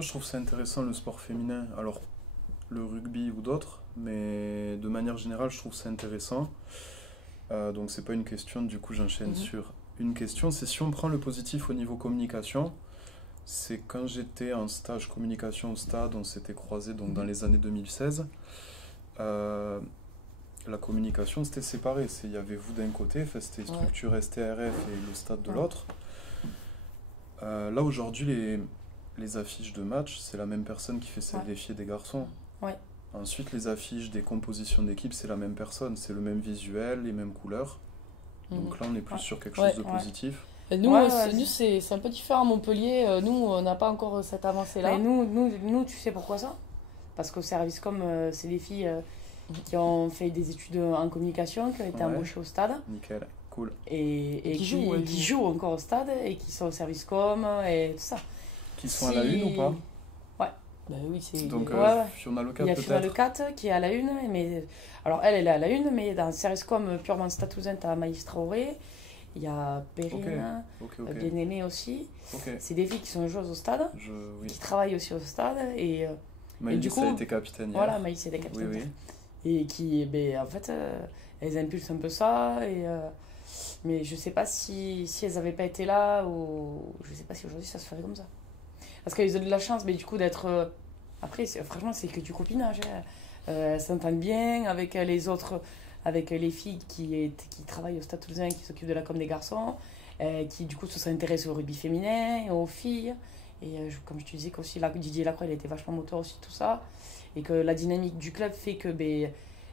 Moi, je trouve ça intéressant le sport féminin. Alors, le rugby ou d'autres, mais de manière générale, je trouve ça intéressant. Donc, c'est pas une question, du coup, j'enchaîne Mhm. sur une question. C'est si on prend le positif au niveau communication, c'est quand j'étais en stage communication au stade, on s'était croisés donc dans Mhm. les années 2016. Euh, la communication, c'était séparé. Il y avait vous d'un côté, enfin, c'était Ouais. structure STRF et le stade de Ouais. l'autre. Là, aujourd'hui, les affiches de match, c'est la même personne qui fait celle Ouais. des filles et des garçons. Ouais. Ensuite, les affiches des compositions d'équipe, c'est la même personne, c'est le même visuel, les mêmes couleurs. Mhm. Donc là, on est plus Ouais. sur quelque chose Ouais. de Ouais. positif. Et Ouais, nous, ouais, nous c'est un peu différent à Montpellier. Nous, on n'a pas encore cette mais avancée-là. nous, tu sais pourquoi ça? Parce qu'au service com, c'est des filles qui ont fait des études en communication, qui ont été Ouais, embauchées au stade nickel, cool. et Qui jouent, ouais, qui jouent encore au stade et qui sont au service com et tout ça. Qui sont à la une ou pas? Ouais, Ben oui, c'est. Donc, ouais, ouais. Fiona Il y Locat a Fiona peut-être? Lecat qui est à la une, mais alors elle est à la une, mais dans le service com purement statousin, t'as Maïs Traoré, il y a Perrine, Ok, Bien-Aimée aussi. ok. C'est des filles qui sont joueuses au stade, Oui. qui travaillent aussi au stade et Maëlys du coup, a été capitaine voilà, hier. Maïs est la Oui, capitaine. oui. Et qui, ben, en fait, elles impulsent un peu ça. Mais je sais pas si elles n'avaient pas été là ou je sais pas si aujourd'hui ça se ferait comme ça. Parce qu'elles ont de la chance, mais du coup, d'être. Après, franchement, c'est que du copinage. Hein. Elles s'entendent bien avec les autres, avec les filles qui travaillent au Stade Toulousain, qui s'occupent de la com des garçons, qui du coup se s'intéressent au rugby féminin, aux filles. Et comme je te disais qu'aussi Didier Lacroix, il était vachement moteur aussi, tout ça. Et que la dynamique du club fait que ben,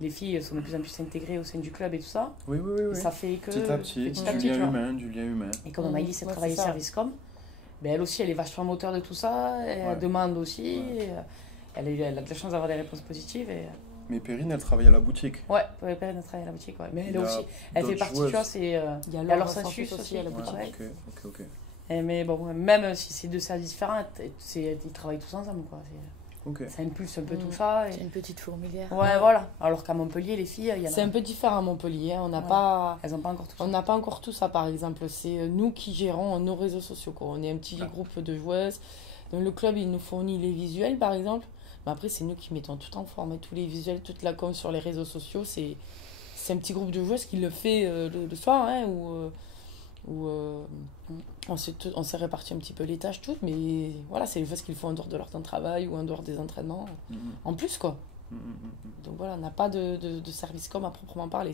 les filles sont de plus en plus intégrées au sein du club et tout ça. Oui. Et ça fait que Petit à petit, petit du à petit, lien tu vois. humain, du lien humain. Et comme Mhm. Maïlis, elle Ouais, travaille au c'est ça. service com, ben elle aussi, elle est vachement moteur de tout ça. Ouais. Elle demande aussi. Ouais. Et, elle a de la chance d'avoir des réponses positives. Et, Mais Perrine, elle travaille à la boutique. ouais, Perrine, elle travaille à la boutique. Ouais. Mais Il elle y a aussi. Elle fait d'autres partie, tu joueuses. vois, c'est. Il y a Il y a Laure Laure Sansus Sansus aussi à la aussi, boutique. ouais. Ok. Mais bon, même si c'est deux services différents, ils travaillent tous ensemble. Quoi. Ok. Ça impulse un peu Mhm. tout ça. C'est une petite fourmilière. Ouais, voilà. Alors qu'à Montpellier, les filles, il y en C'est a. un peu différent à Montpellier. Hein. Ouais. Elles n'ont pas encore tout ça. On n'a pas encore tout ça, par exemple. C'est nous qui gérons nos réseaux sociaux, quoi. On est un petit groupe de joueuses. Donc le club, il nous fournit les visuels, par exemple. Mais après, c'est nous qui mettons tout en forme. Tous les visuels, toute la com sur les réseaux sociaux. C'est un petit groupe de joueuses qui le fait le soir, hein, où on s'est réparti un petit peu les tâches, toutes. Mais voilà, c'est les choses qu'il faut en dehors de leur temps de travail ou en dehors des entraînements. Mhm. En plus, quoi. Mhm. Donc voilà, on n'a pas de service com à proprement parler.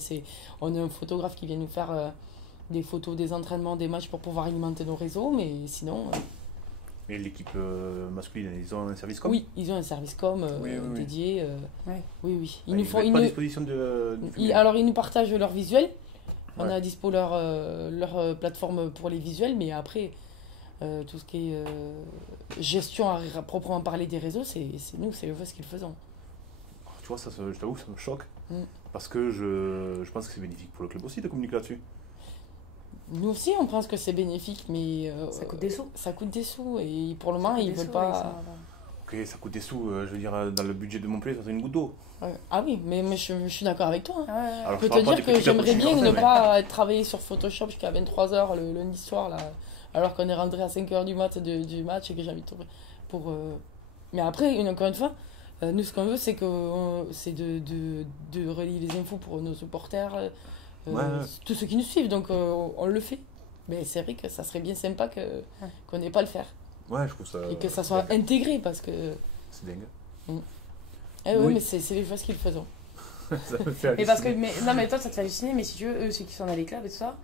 On a un photographe qui vient nous faire des photos des entraînements, des matchs pour pouvoir alimenter nos réseaux, mais sinon, Et l'équipe masculine, ils ont un service com. oui, ils ont un service com Oui. dédié. Ouais. Oui, oui. Ils ne mettent pas à disposition Alors, ils nous partagent leurs visuels. On Ouais. a à dispo leur plateforme pour les visuels, mais après, tout ce qui est gestion à proprement parler des réseaux, c'est nous, c'est le ce qu'ils faisons. Tu vois, ça, je t'avoue, ça me choque. Mm. Parce que je pense que c'est bénéfique pour le club aussi de communiquer là-dessus. Nous aussi, on pense que c'est bénéfique, mais Ça coûte des sous. ça coûte des sous et pour le Ça moment, coûte ils des veulent sous, pas. ouais, ça, Ok, ça coûte des sous, je veux dire, dans le budget de Montpellier, ça c'est une goutte d'eau. Ouais. Ah oui, mais je suis d'accord avec toi. Hein. ouais. Alors, Je peux te parle pas dire des que petits j'aimerais bien approches, ne mais- pas travailler sur Photoshop jusqu'à 23h le lundi soir, là, alors qu'on est rentré à 5h du match et que j'ai envie de trouver. Mais après, encore une fois, nous ce qu'on veut, c'est de relier les infos pour nos supporters, Ouais. tous ceux qui nous suivent, donc on le fait. Mais c'est vrai que ça serait bien sympa qu'on n'ait pas à le faire Ouais, je trouve ça. et que ça soit intégré parce que. C'est dingue. Eh oui, Oui. mais c'est les choses qu'ils faisons. Ça me fait Mais parce que, halluciner. non, mais toi, ça te fait halluciner, mais si tu veux, eux, ceux qui sont dans les clubs et tout ça,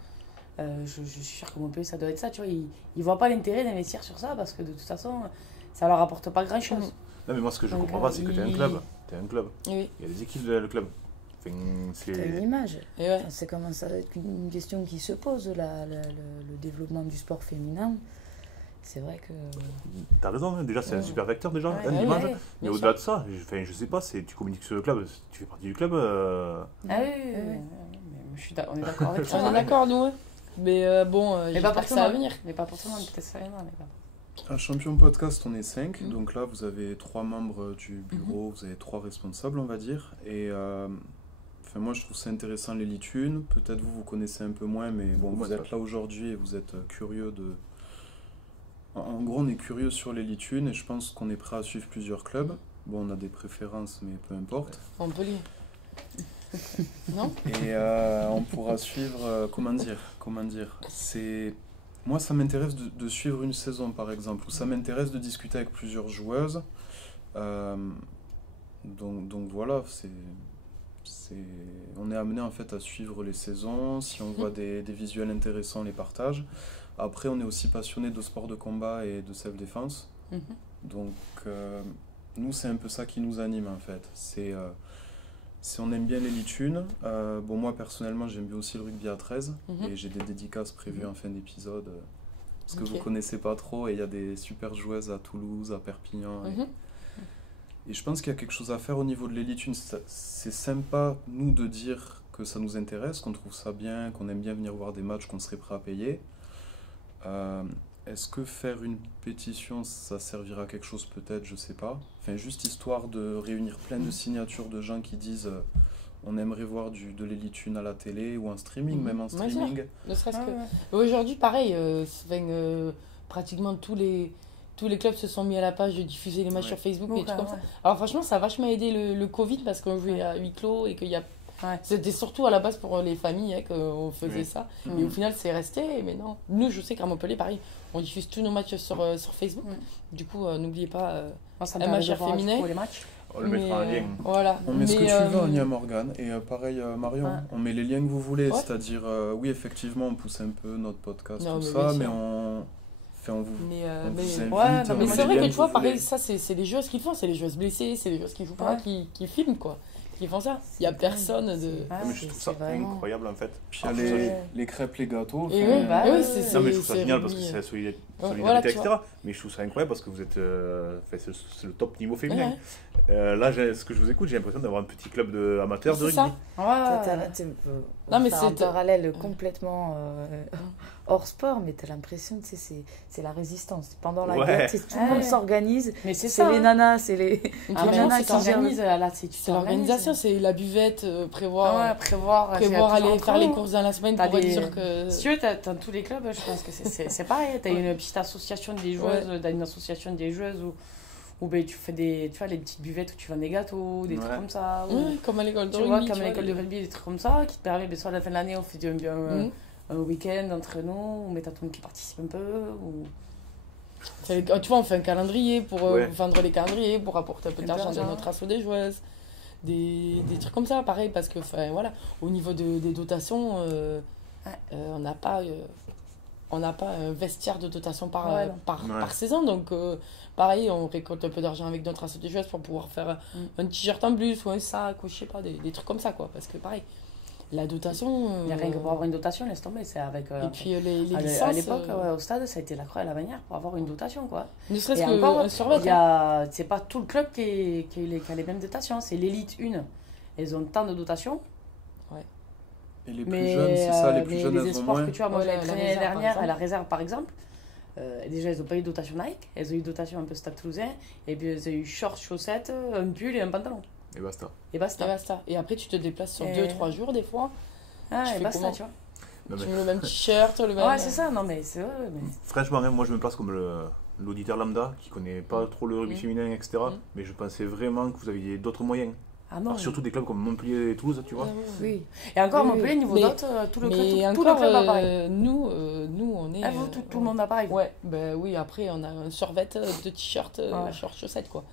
je suis sûre que Montpellier, ça doit être ça, tu vois, ils voient pas l'intérêt d'investir sur ça parce que de toute façon, ça leur apporte pas grand chose. Non, mais moi, ce que je Donc, comprends pas, c'est que t'es un club. T'es un club. Eh oui, Il y a des équipes dans le club. Enfin, T'as une c'est. image. et ouais. Enfin, c'est comment ça être une question qui se pose, le développement du sport féminin. C'est vrai que. T'as raison, hein. Déjà, c'est un Ouais. super vecteur, déjà, Ouais, hein, ouais, l'image. ouais. Mais Bien au-delà de ça, je sais pas, tu communiques sur le club, tu fais partie du club. Ah oui, Ouais. mais on est d'accord avec toi. On est d'accord, nous. Hein. Mais bon, Mais pas j'espère pour que tout ça le va monde. venir. Mais pas pour tout le monde, peut-être ça viendra, mais pas. À Champion Podcast, on est 5. Mhm. Donc là, vous avez 3 membres du bureau, vous avez 3 responsables, on va dire. Et moi, je trouve ça intéressant l'élite 1. Peut-être vous connaissez un peu moins, mais bon, Beaucoup vous moins, êtes là aujourd'hui et vous êtes curieux En gros, on est curieux sur l'Elite 1 et je pense qu'on est prêt à suivre plusieurs clubs. Bon, on a des préférences, mais peu importe. Montpellier. Non? Et on pourra suivre, comment dire, moi, ça m'intéresse de suivre une saison, par exemple, ou ça m'intéresse de discuter avec plusieurs joueuses. Donc voilà, on est amené en fait à suivre les saisons. Si on voit des visuels intéressants, on les partage. Après, on est aussi passionné de sport de combat et de self-défense. Mhm. Donc, nous, c'est un peu ça qui nous anime en fait. On aime bien l'Elite 1. Bon, moi personnellement, j'aime bien aussi le rugby à 13 et j'ai des dédicaces prévues en fin d'épisode parce que Ok. vous connaissez pas trop et il y a des super joueuses à Toulouse, à Perpignan. Et je pense qu'il y a quelque chose à faire au niveau de l'Elite 1. C'est sympa, nous, de dire que ça nous intéresse, qu'on trouve ça bien, qu'on aime bien venir voir des matchs qu'on serait prêt à payer. Est-ce que faire une pétition, ça servira à quelque chose peut-être, je sais pas. Enfin, juste histoire de réunir plein de signatures de gens qui disent on aimerait voir de l'Elite 1 à la télé ou en streaming, même en Ouais, streaming. Ne serait-ce Ouais, que. ouais. Aujourd'hui, pareil, pratiquement tous les clubs se sont mis à la page de diffuser les matchs Ouais. sur Facebook et Ouais, tout comme ça. ouais. Alors franchement, ça a vachement aidé le Covid parce qu'on jouait à huis clos et qu'il y a... Ouais. C'était surtout à la base pour les familles qu'on faisait Oui. ça. Mm. Et au final, c'est resté. Mais non, nous, je sais qu'à Montpellier, pareil, on diffuse tous nos matchs sur Facebook. Du coup, n'oubliez pas... Moi, ça me permet de MHR voir, du féminin. coup, les matchs. On le mettra en mais, lien. Voilà. On met ce que Mais, tu veux, Nia Morgan. Et pareil, Marion, Ouais. on met les liens que vous voulez. Ouais. C'est-à-dire, oui, effectivement, on pousse un peu notre podcast, Non, tout mais ça, bien mais sûr. on vous Mais, on mais- vous invite. ouais, non, on mais met c'est les vrai liens que tu vois, vous pareil, voulez. ça, c'est les joueuses qui le font. C'est les joueuses blessées, c'est les joueuses qui jouent pas, Ouais. qui filment, quoi. Qui font ça. Il y a personne de... Ouais, Mais je trouve ça vraiment- incroyable en fait. Puis il y a Ouais. les crêpes, les gâteaux. Et enfin, oui, bah, oui, ouais. c'est... Non mais je trouve ça c'est génial parce que remis, c'est la solidarité, voilà, tu etc. Mais je trouve ça incroyable parce que vous êtes, enfin, c'est le top niveau féminin. Ouais. Là, ce que je vous écoute, j'ai l'impression d'avoir un petit club amateur de C'est rugby. ça. Ouais. Non, mais c'est un c'est- parallèle complètement hors sport, mais t'as l'impression, tu sais, c'est la résistance. Pendant la Ouais. guerre, tu sais, tout le monde Ouais. s'organise. Mais c'est C'est ça. les hein. nanas, c'est les... Donc, Ah, mais franchement, là, c'est tu t'organises, là, tu c'est l'organisation, c'est la buvette, prévoir, Ah ouais, prévoir aller faire les courses. courses dans la semaine T'as pour être des- sûr que... Si tu veux, dans tous les clubs, je pense que c'est pareil. T'as une petite association des joueuses, t'as une association des joueuses où ben, tu fais tu vois, les petites buvettes où tu vends des gâteaux, des trucs Ouais. comme ça. Ou, Ouais, comme à l'école de tu vois, rugby. comme à l'école de rugby, des trucs comme ça, qui te permet, ben, soit à la fin de l'année, on fait Mhm. un week-end entre nous, on met tout le monde qui participe un peu. Ou... Tu vois, on fait un calendrier pour Ouais. vendre les calendriers, pour apporter un peu Un d'argent peu dans d'argent. notre assaut des joueuses. Des trucs comme ça, pareil, parce que, voilà, au niveau des dotations, on n'a pas un vestiaire de dotation par, Ouais, non. par saison. Donc, pareil, on récolte un peu d'argent avec notre assaut des joueuses pour pouvoir faire un t-shirt en plus ou un sac ou je sais pas, des trucs comme ça, quoi. Parce que, pareil, la dotation... Il n'y a rien que pour avoir une dotation, laisse tomber. C'est avec. Et puis, les à licences... l'époque, ouais, au stade, ça a été la croix et la bannière pour avoir une dotation, quoi. Ne serait-ce Et que encore, un survêt, c'est pas tout le club qui a les mêmes dotations, c'est l'élite 1. Elles ont tant de dotations. Et les plus Mais, jeunes, c'est ça, les plus mais jeunes, les elles ont espoirs moins. que tu vois, moi Ouais, je l'ai la traîné réserve, l'année par dernière exemple. à la réserve par exemple. Déjà, elles n'ont pas eu de dotation Nike, elles ont eu une dotation un peu Stade Toulousain, et puis elles ont eu shorts, chaussettes, un pull et un pantalon. Et basta. Et basta. Et basta. Et après, tu te déplaces sur Et- 2-3 jours, des fois. Ah, tu et fais basta, comment tu vois. Non, Tu mais mets le même t-shirt, le même... Ouais, c'est ça, non mais c'est vrai. Mais... franchement, hein, moi je me place comme l'auditeur lambda qui connaît pas trop le rugby Mhm. féminin, etc. Mhm. Mais je pensais vraiment que vous aviez d'autres moyens. Ah non. Alors, surtout des clubs comme Montpellier et Toulouse, tu vois. Oui. Et encore, Oui, Montpellier, niveau mais- dot, tout le Mais club, tout le encore, club a pareil. nous, on est... Ah, vous, tout le monde a pareil. Ouais, ben oui, après, on a un survêt, deux t-shirts, Ouais. shorts, chaussettes, quoi.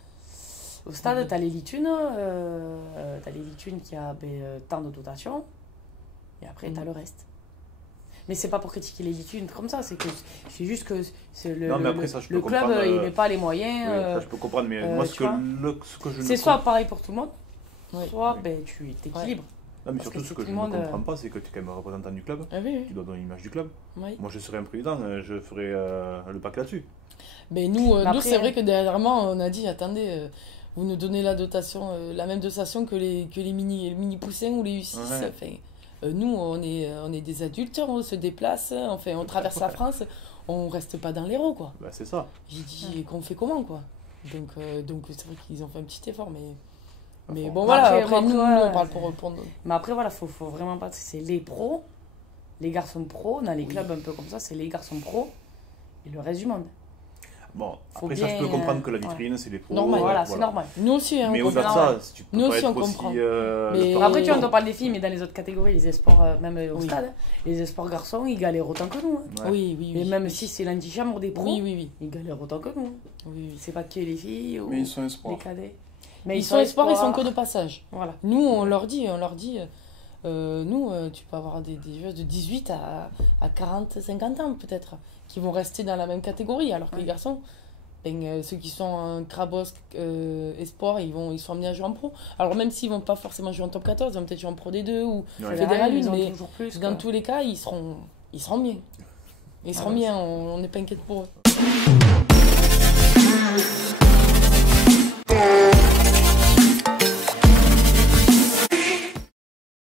Au stade, t'as l'élite 1, qui a tant de dotations, et après, t'as le reste. Mais c'est pas pour critiquer l'élite 1 comme ça, c'est juste que c'est Non, mais après, ça, je peux le club, comprendre, il met pas les moyens. Oui, ça je peux comprendre, mais moi ce tu que, vois, ce que je ne c'est soit pareil pour tout le monde, Oui. soit Oui. ben, tu t'équilibres. Non, mais parce surtout que ce c'est que tout je le ne monde, comprends pas, c'est que tu es quand même représentant du club. Ah oui, Tu dois donner l'image du club. oui. Moi je serais un président, je ferais le pack là-dessus. Mais nous, Mais nous après, c'est vrai que dernièrement, on a dit, attendez, vous nous donnez la dotation, la même dotation que les mini poussins ou les U6. Ouais. Enfin, nous, on est des adultes, on se déplace, enfin, on traverse la France, on reste pas dans l'Hérault, quoi. Bah, c'est ça. J'ai dit qu'on fait comment, quoi. Donc c'est vrai qu'ils ont fait un petit effort, mais Enfin, bon, Bah, voilà, après, après, nous, ouais, on parle pour répondre. Mais après, voilà, faut vraiment pas. C'est les pros, les garçons pros, dans les Oui. clubs un peu comme ça, c'est les garçons pros et le reste du monde. Bon, Faut après ça, je bien, peux comprendre que la vitrine, c'est les pros. Normal. Voilà, c'est normal. Nous aussi, hein, Mais on au-delà de comprend. ça, si tu peux Nous pas aussi, être on aussi. comprend. le sport- Après, tu vois, on parle des filles, mais dans les autres catégories, les espoirs, même au Oui. stade, les espoirs garçons, ils galèrent autant que nous. Hein. Ouais. Oui, oui, oui. Et même oui. si c'est l'antichambre des pros, Oui, oui, oui. ils galèrent autant que nous. Hein. oui, oui. C'est pas que les filles ou Mais ils sont les espoirs. cadets. Ils sont espoirs, ils sont que de passage. Voilà. Nous, on leur dit, nous, tu peux avoir des joueuses de 18 à 40, 50 ans peut-être, qui vont rester dans la même catégorie, alors que les garçons, ceux qui sont en Crabos espoir, ils sont amenés à jouer en pro. Alors même s'ils vont pas forcément jouer en top 14, ils vont peut-être jouer en pro D2 ou Ouais. fédéral 1, Ils ont mais toujours plus. dans quoi. tous les cas, ils seront bien. Ils seront ouais. bien, on n'est pas inquiète pour eux.